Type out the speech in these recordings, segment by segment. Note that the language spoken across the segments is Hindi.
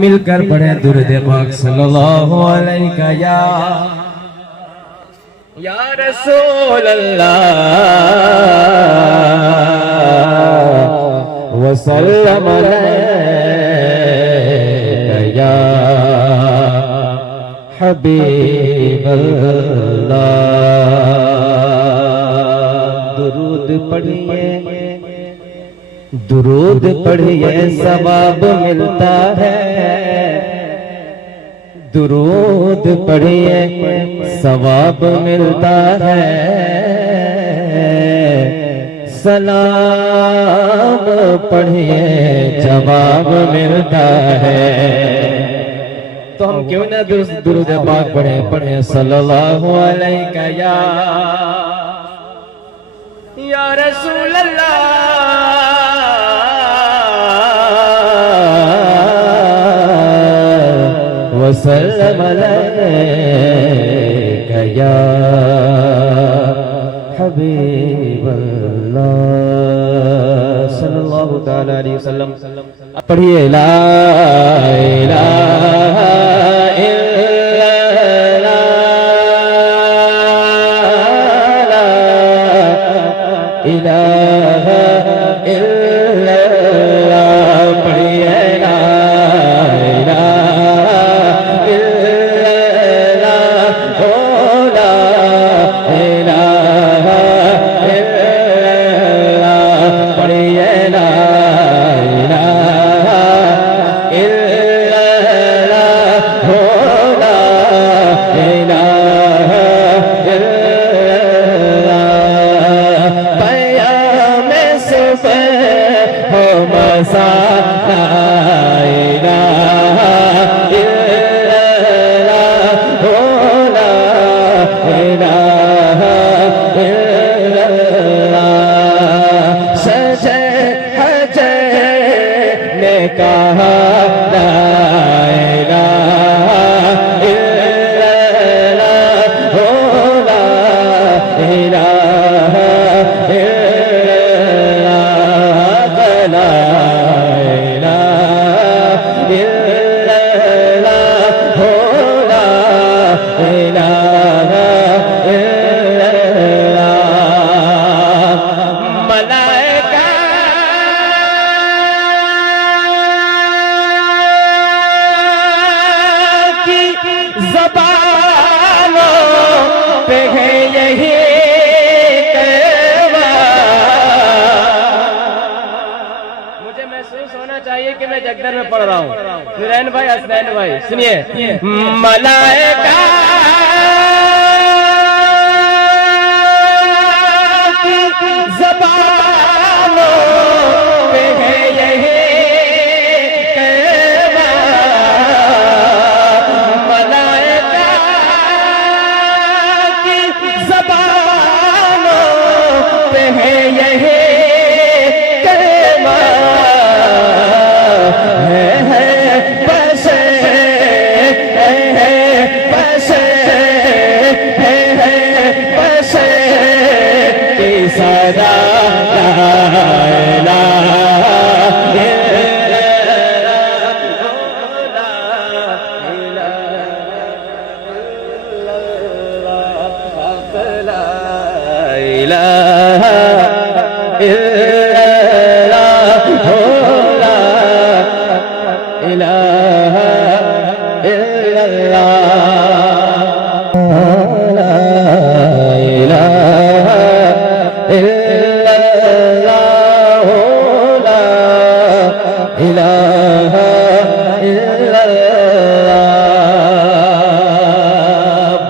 मिलकर पढ़े दुरूद पाक सल्लल्लाहु अलैहि या रसूल अल्लाह वसल्लम अलैका हबीब अल्लाह। दुरूद पढ़िए सवाब मिलता है, दुरूद पढ़िए सवाब मिलता है, सलाम पढ़िए जवाब मिलता है। तो हम क्यों ना दुरूद पाक पढ़े सल्लल्लाहु अलैका या रसूल अल्लाह वसल्लम अलैका या हबीब अल्लाह सल्लल्लाहु तआला अलैहि वसल्लम। पढ़िए ला इलाहा इलाहा इल्लल्लाह, पढ़िए ला इलाहा इल्लल्लाह, ओ ला इलाहा इल्लल्लाह, पढ़िए ला इलाहा इल्लल्लाह, ओ ला इलाहा हो मसा ला इलाहा इल्लल्लाह, हो ला इलाहा इल्लल्लाह। सजे हजे ने कहा ला इलाहा इल्लल्लाह, हो ला इलाहा ज़बानों पे है यही कहवा। मुझे महसूस होना चाहिए कि मैं जगदर में पढ़ रहा हूँ। नूरैन भाई, हसनैन भाई, सुनिए। मलाइका की ज़बानों पे है यही सदा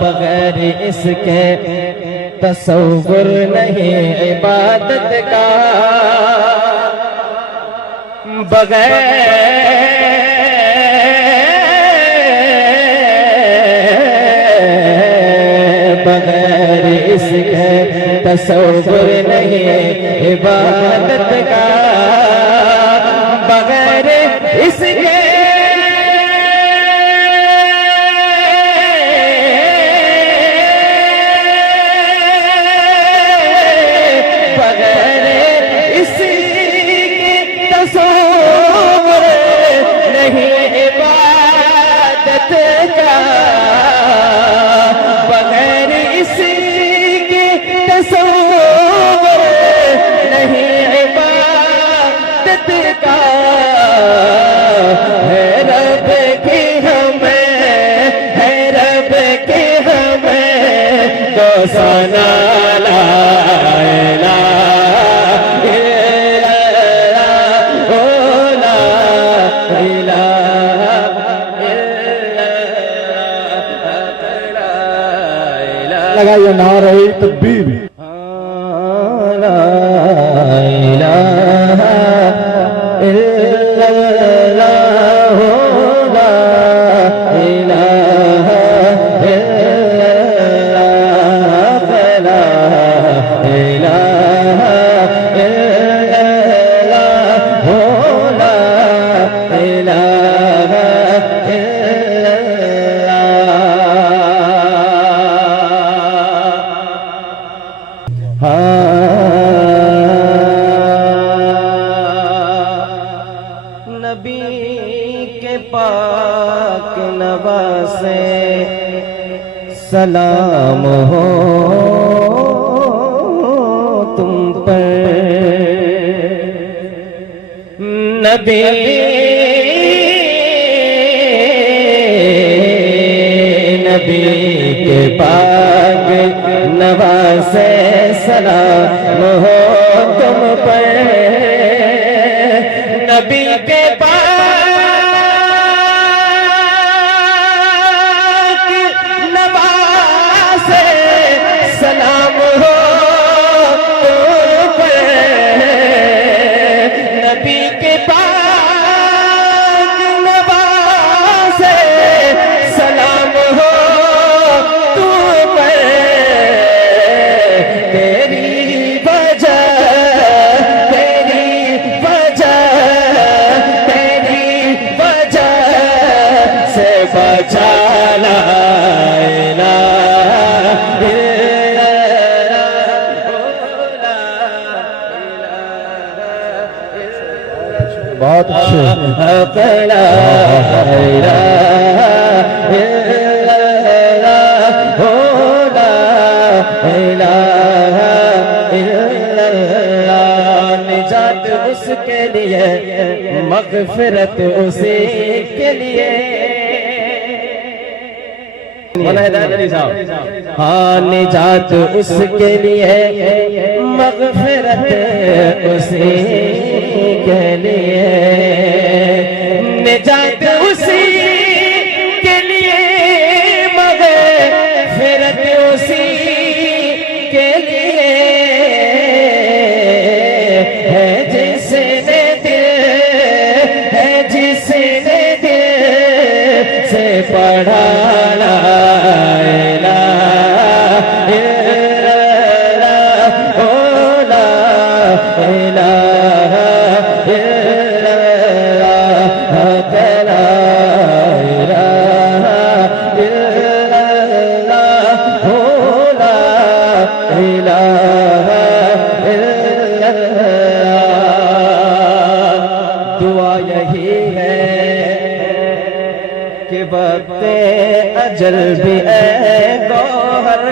बगैर इसके तसव्वुर नहीं इबादत का, बगैर इसके तसव्वुर नहीं इबादत का, बगैर इसके तसव्वुर नहीं इबादत का है रब की हमें, है रब की हमें दोसाना ला इलाहा इल्लल्लाह ओ ला इलाहा इल्लल्लाह। लगाइए नारे तकबीर। ला इलाहा इल्लल्लाह ला इलाहा इल्लल्लाह ला इलाहा इल्लल्लाह ला इलाहा नबी के पाक नवासे सलाम हो तुम पर नबी नबी के पाक नवासे सलाम हो तुम पर नबी के पाक नवासे सलाम हो तुम पर नबी के पाक नवासे सलाम हो तुम पर तेरी वजह बचा ला इलाहा इल्लल्लाह। बहुत अच्छे। ला इलाहा इल्लल्लाह हो ला इलाहा इल्लल्लाह। निजात उसके लिए मग़फ़िरत उसी के लिए। हाँ निजात उसके लिए मग़फ़िरत उसी के लिए। निजात उसी के लिए मग़फ़िरत उसी के लिए है जिसने दिल है जिसने दिल से पढ़ा ला इलाहा इल्लल्लाह ओ ला इलाहा इल्लल्लाह ला इलाहा इल्लल्लाह ओ ला इलाहा इल्लल्लाह। दुआ यही है कि वक्त अजल भी ए गौहर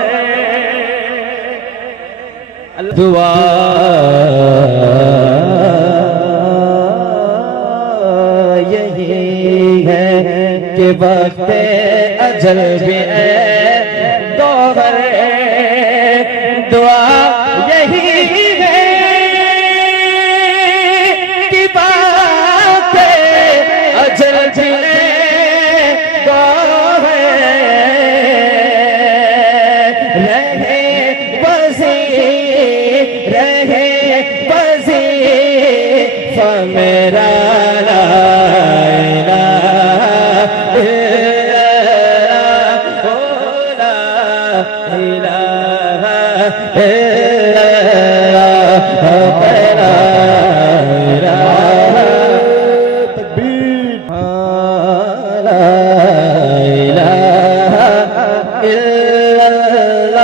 दुआ यही है कि वक्त अजल भी ए गौहर दुआ यही है कि वक्त अजल भी मेरा ला इलाहा इल्लल्लाह ओ ला इलाहा इल्लल्लाह ला इलाहा तकबीर। ला इलाहा इल्लल्लाह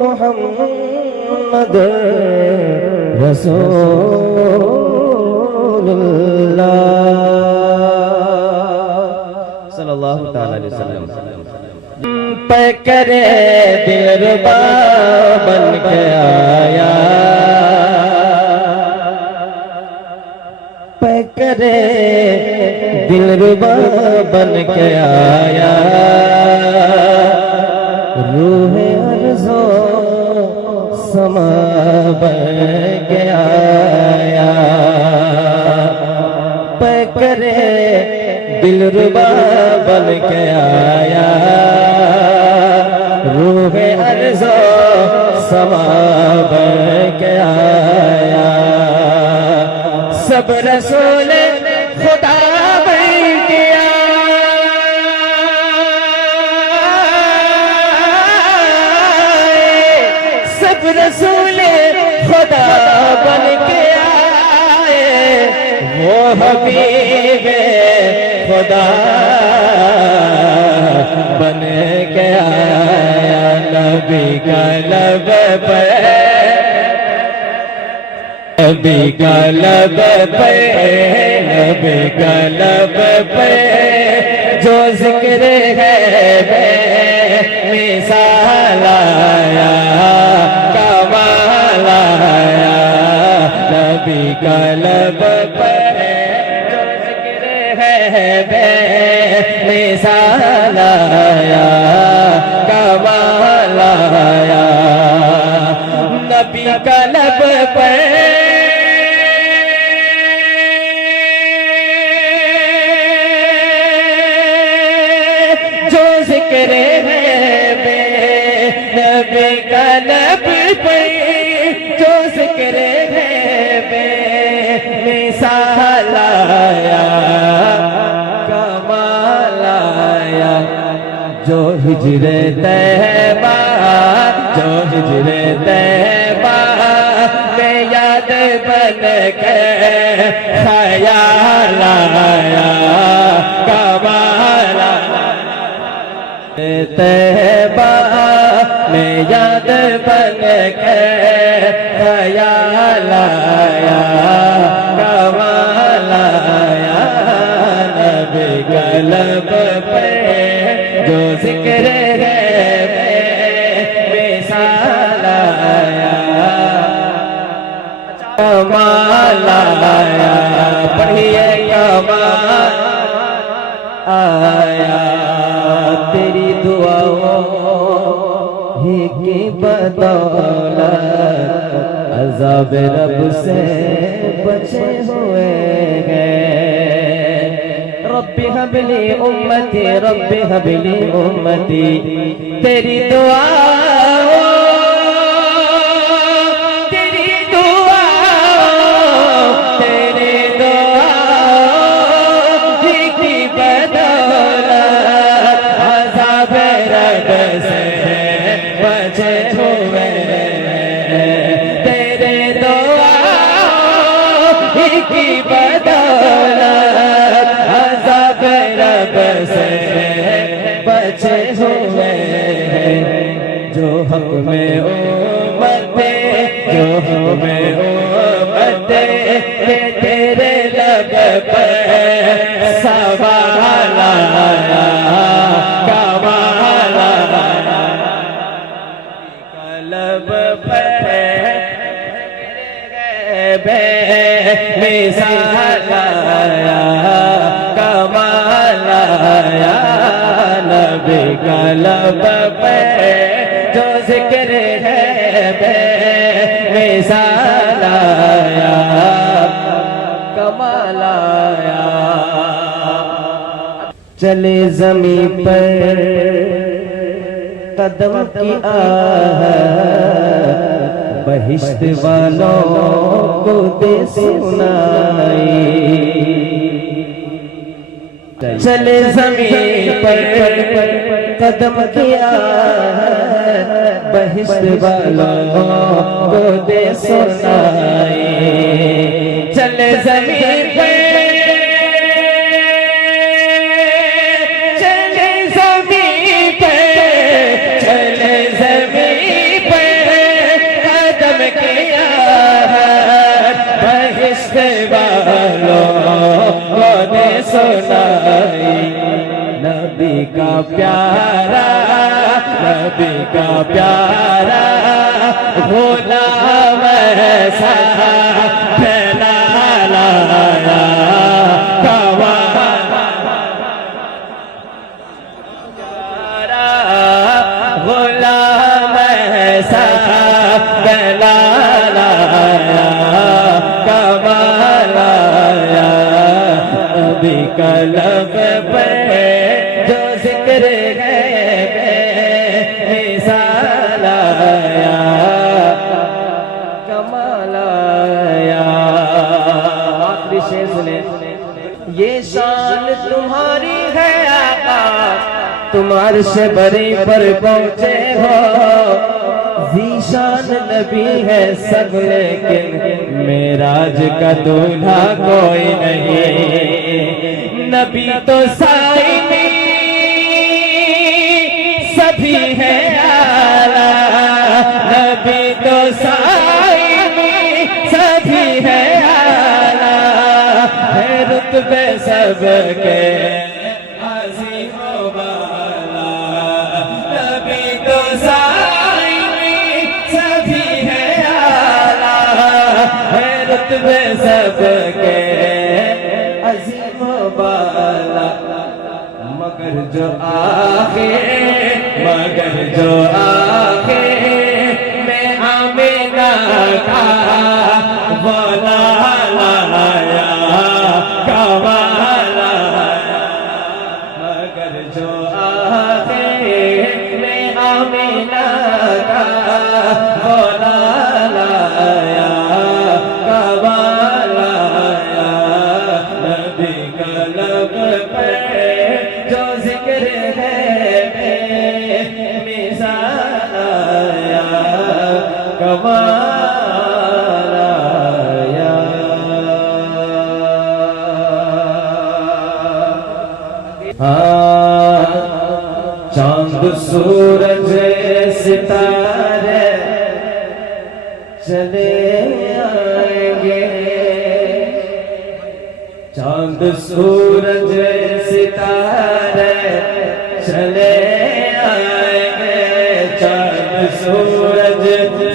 मुहम्मद रसूलुल्लाह सल्लल्लाहु तआला अलैहि वसल्लम। करे दिलरुबा बन के आया, करे दिलरुबा बन के आया, रूह अर्ज़ो समा बन के आया, करे दिलरुबा बन के आया, रूह अर्ज़ो समा बन के आया, सब रसूल खुदा बन के आए, सब रसूल खुदा बन के आए, वो हबीब खुदा बन के आया, नबी का लब पे, नबी का लब पे, नबी का लब पे जो जिक्र है मिसाल आया, कमाल आया, नबी का लब पे जो जिक्र है मिसाल आया, कमाल आया, नबी का लब पे जो जिक्र है नबी का लब पे जो जिक्र है मिसाल आया, कमाल आया, जो हिजरे तैबा, जो हिजरे तैबा में याद बन के ख्याल आया, कमाल तैबा में याद बन के ख्याल आया, कमाल आया, नबी का लब पे जो जिक्र है मिसाल आया, कमाल आया, पढ़िए कमाल आया, तेरी दुआओं ही की बदौलत अज़ाब रब से बचे हुए हैं, रब्बी हबली उम्मती, रब्बी हबली उम्मती, तेरी दुआ, तेरी दुआ, तेरी दुआ की बदौलत अज़ाब रब से बचे हुए, तेरे दुआ की बदौलत अज़ाब रब से बचे हुए, जो हक में उम्मते, जो हक में उम्मते तेरे लब पर सवाल आया, कमाल आया, लब पर मिसाल आया, कमाल आया, नबी का लब पे जो जिक्र है मिसाल आया, कमाल आया, चले ज़मीं पर कदम की आहट बहिश्त वालों को दे सुनाई, चले ज़मीं पर कदम की आहट बहिश्त वालों को दे सुनाई, चले ज़मीं पर, चले ज़मीं पर, चले ज़मीं पर कदम की आहट बहिश्त वालों को दे सुनाई, नबी का प्यारा नबी का प्यारा गुलाम ऐसा फैला लाया गुलाम ऐसा फैला लाया कमाल आया नबी का लब पर जो जिक्र है मिसाल आया कमाल आया। आखिरी शेर सुने, ये शान तुम्हारी है आका तुम्हारे से बरी पर पहुंचे हो, जीशान नबी है सब लेकिन मेराज का दूल्हा कोई नहीं। नबी तो साईं सभी है आला, नबी तो साईं सभी है आला, है रुतबे सबके सबके अजीम बाला। मगर जो आखे मैं आमीना का बोला लाया कवाला। मगर जो आखे मैं आमीना का बोला लाया जो जिक्र है मिसाल आया कमाल आया। हाँ चांद सूरज सितारे चले आएंगे, चांद सूरज सितारे चले आएंगे, चांद सूरज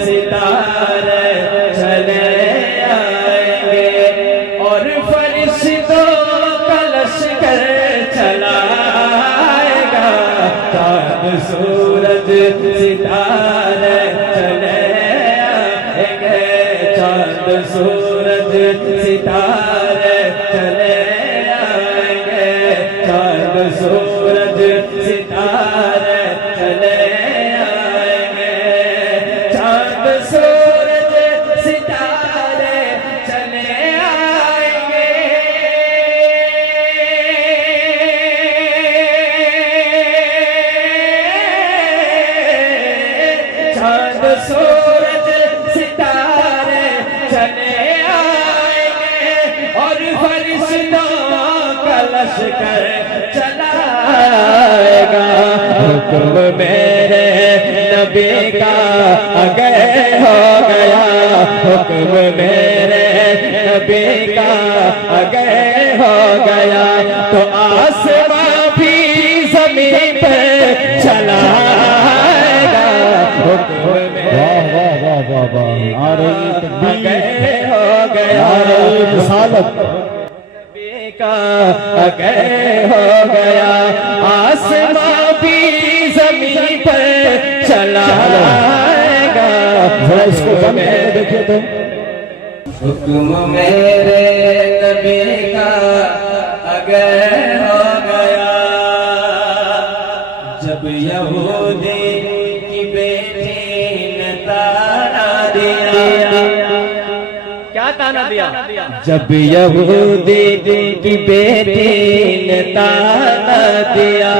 सितारे चले आएंगे और फरिश्तों का लश्कर चलाएगा। चांद सूरज सितारे चले आएंगे, चांद सूरज सितारे चले आएंगे, चांद सूरज सितारे चले आएंगे, चांद सूरज सितारे चले आएंगे। चांद सूरज सितारे चले और फरिश्तों का लश्कर चलाएगा। हुक्म मेरे नबी का आगे हो गया, हुक्म मेरे नबी का आगे हो गया तो आसमां भी ज़मीन पे चलाएगा। हुक्म मेरे आगे हो गया रिसालत का आगे हो गया, आसमां भी ज़मीन पर चलाएगा। इसको देखिए तुम। हुक्म मेरे नबी का आगे हो गया, जब यहूदी की बेटी ने ताना दिया। क्या ताना दिया? जब यहूदी की बेटी ने ताना दिया,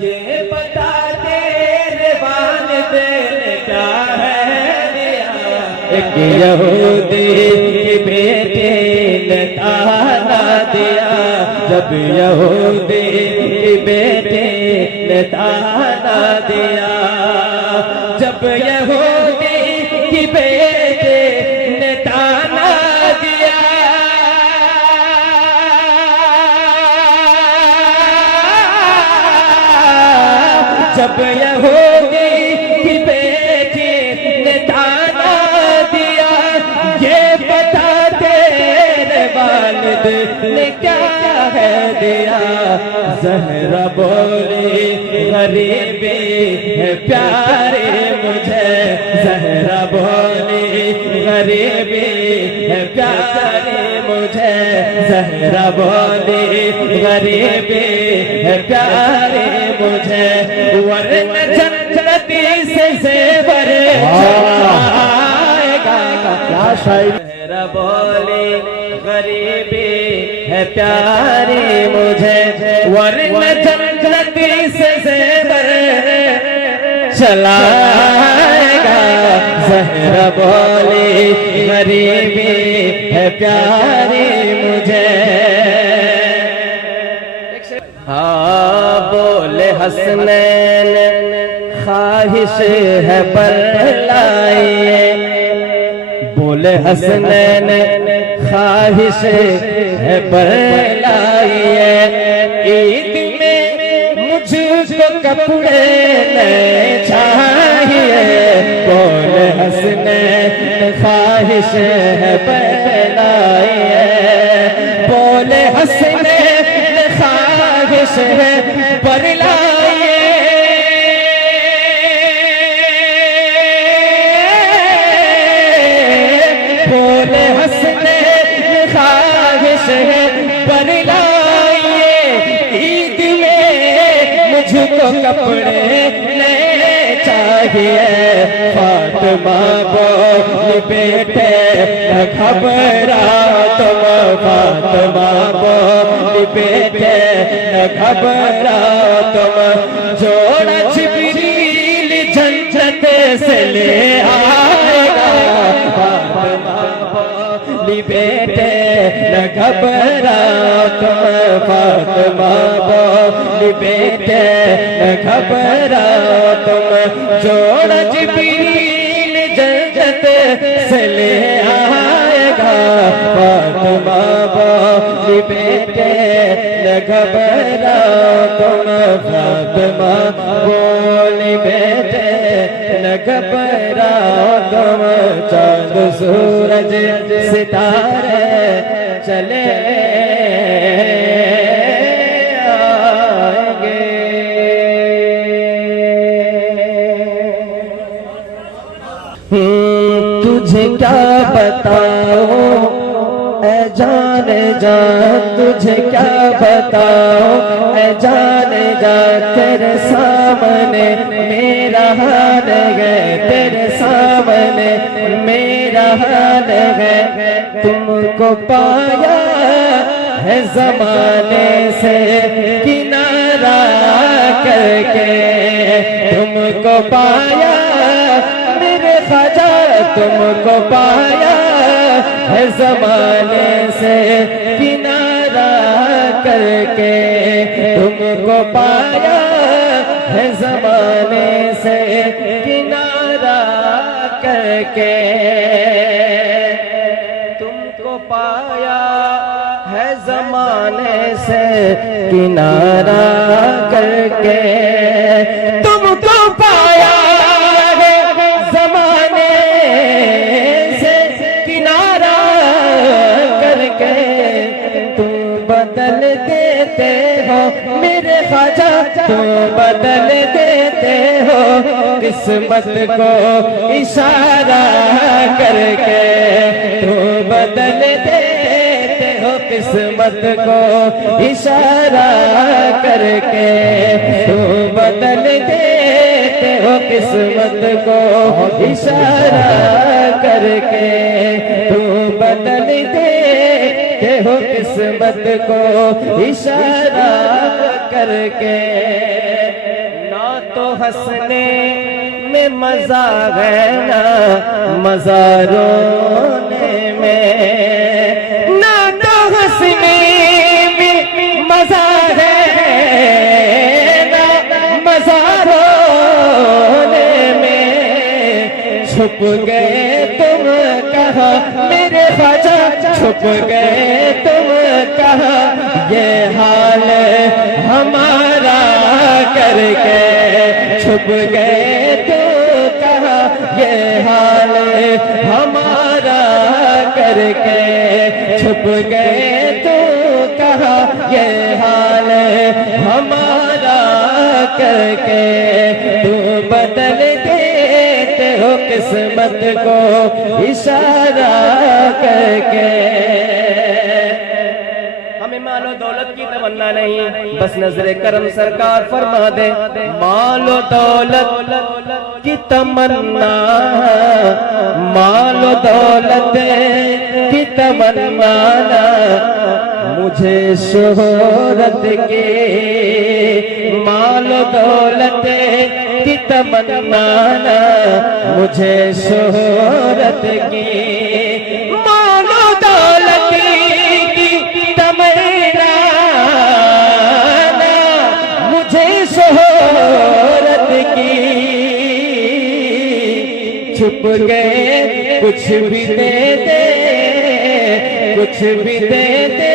ये बता तेरे वालिद ने क्या है दिया। एक यहूदी की बेटी ने ताना दिया, जब यहूदी की बेटी ने ताना दिया, जब यहूदी की बेटी ने ताना दिया, जब यहूदी ने क्या है दिया। ज़हरा बोली गरीबी है प्यारे मुझे, ज़हरा बोली गरीबी है प्यारे मुझे, ज़हरा बोली गरीबी है प्यारे मुझे। वरना जन्नती से ज़ेवर आएगा। क्या शायरी। ज़हरा बोली गरीबी है प्यारी मुझे, वरना जन्नती से ज़ेवर चलाएगा। ज़हरा बोली गरीबी है प्यारी मुझे। हाँ बोले हसनैन ख्वाहिश है पर लाइए, बोले हसनैन ख्वाहिश है पर लाइए। ईद में मुझको कपड़े नए चाहिए, बोले हसनैन ख्वाहिश है पर लाइए, बोले हसनैन ख्वाहिश है पर लाइए। बोले हसनैन ख्वाहिश है पर लाइए। ईद में मुझको कपड़े नए चाहिए। फातिमा बोली बेटे न घबरा तुम, फातिमा बोली बेटे न घबरा तुम। जोड़ा जिब्रील जन्नत से ले आएगा। फातिमा बोली बेटे न घबरा तुम, फातिमा बोली बेटे न घबरा तुम। जोड़ा जिब्रील जन्नत से ले आएगा। फातिमा बोली बेटे न घबरा तुम, फातिमा बोली बेटे न घबरा तुम। चांद सूरज सितारे चले आएंगे। तुझे क्या बताऊं ऐ जाने जा, तुझे क्या बताऊं ऐ जाने जा। तेरे सामने मेरा हाल है, तेरे सामने मेरा हाल है। तुमको पाया है ज़माने से किनारा करके, तुमको पाया मेरे ख्वाजा, तुमको पाया है ज़माने से किनारा करके, तुमको पाया है ज़माने से किनारा करके। तुमको पाया है ज़माने से किनारा करके, तुमको पाया है ज़माने से किनारा करके। तुम बदल देते हो मेरे ख्वाजा, तुम बदल देते हो किस्मत को इशारा करके। तुम बदल देते हो किस्मत को इशारा करके। तुम बदल देते हो किस्मत को इशारा करके। तुम बदल देते हो किस्मत को इशारा करके। ना तो हंसने में मजा है ना मजा रोने में, ना तो हंसने में मजा है ना मजा रोने में। छुप गए तुम कहाँ मेरे ख्वाजा, छुप गए तुम कहाँ ये हाल हमारा करके। छुप गए तो कहाँ ये हाल हमारा करके। छुप गए तो ये हाल हमारा करके तू बदल देते हो किस्मत को इशारा करके। हमें मालो दौलत की तमन्ना नहीं, बस नजरे करम सरकार फरमा दे। मालो दौलत की तमन्ना, मालो दौलत की तमन्ना मुझे शोहरत की, मालो दौलत की तमन्ना मुझे शोहरत की, मालो दौलत की तमन्ना मुझे शोहरत की। छुप गए कुछ भी दे दे, कुछ भी दे दे,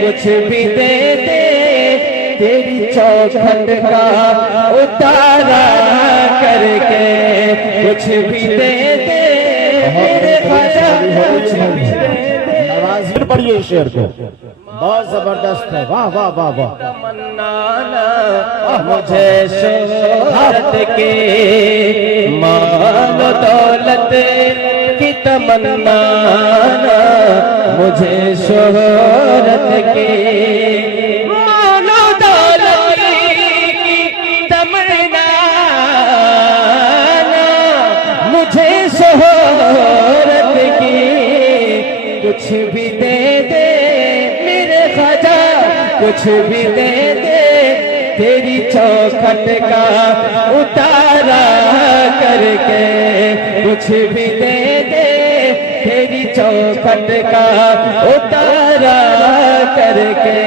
कुछ भी दे दे, तेरी चौखट का उतारा करके कुछ भी दे दे मेरे ख्वाजा, कुछ भी दे दे। आवाज फिर पढ़िए इस शेर को, बहुत जबरदस्त है, वाह वाह वाह वाह। तमन्ना मुझे शोहरत की, माल दौलत की तमन्ना मुझे शोहरत की, माल दौलत की तमन्ना मुझे शोहरत की। कुछ भी दे दे मेरे ख्वाजा, कुछ भी दे दे, तेरी चौखट का उतारा करके कुछ भी दे दे, तेरी चौखट का उतारा करके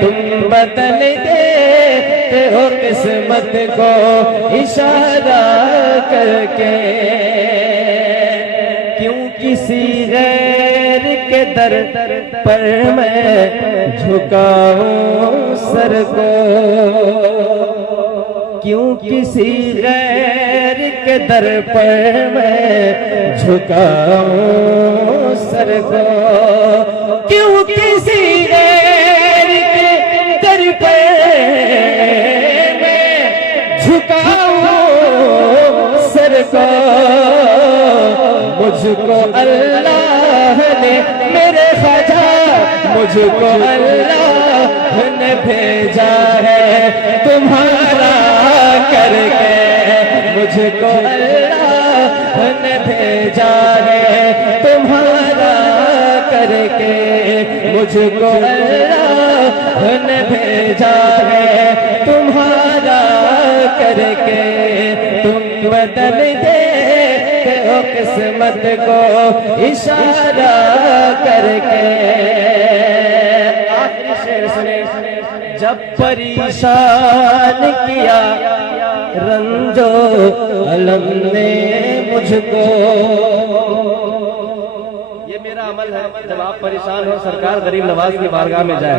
तुम बदल देते हो किस्मत को इशारा करके। क्यों किसी गैर के दर पर मैं झुकाऊं सर को, क्यों किसी गैर के दर पर मैं झुकाऊं सर को, क्यों किसी गैर के दर पर मैं झुकाऊं सर को। मुझको अल्लाह ने मेरे ख्वाजा, मुझको अल्लाह ने भेजा है तुम्हारा करके, मुझको अल्लाह ने भेजा है तुम्हारा करके, मुझको अल्लाह ने भेजा है तुम्हारा करके। तुम बदल देते हो किस्मत को इशारा करके। आखिरी शेर सुने, जब परेशान किया रंजो अलम ने मुझको, ये मेरा अमल है। जब आप परेशान हो, सरकार गरीब नवाज की बारगाह में जाए,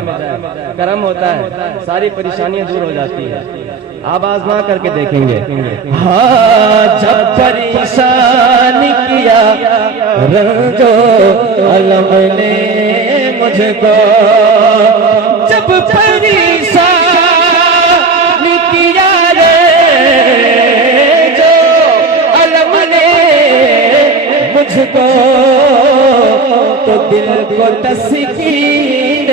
करम होता है, सारी परेशानियां दूर हो जाती है। आप आजमा करके देखेंगे। हाँ, जब परेशान किया रंजो अलम ने मुझको, जब परेशान किया रे जो अलम ने मुझको, तो दिल को तस्कीन,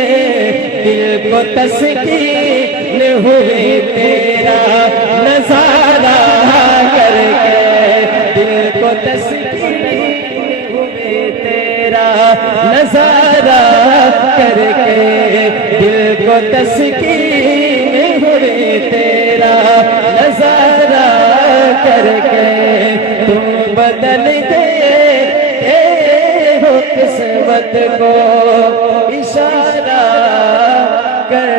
दिल को तस्कीन हुई तेरा नजारा करके, दिल को तस्कीन हुई तेरा नजारा करके, दिल को तस्कीन हुई तेरा नजारा करके। तुम बदल देते हो किस्मत को इशारा कर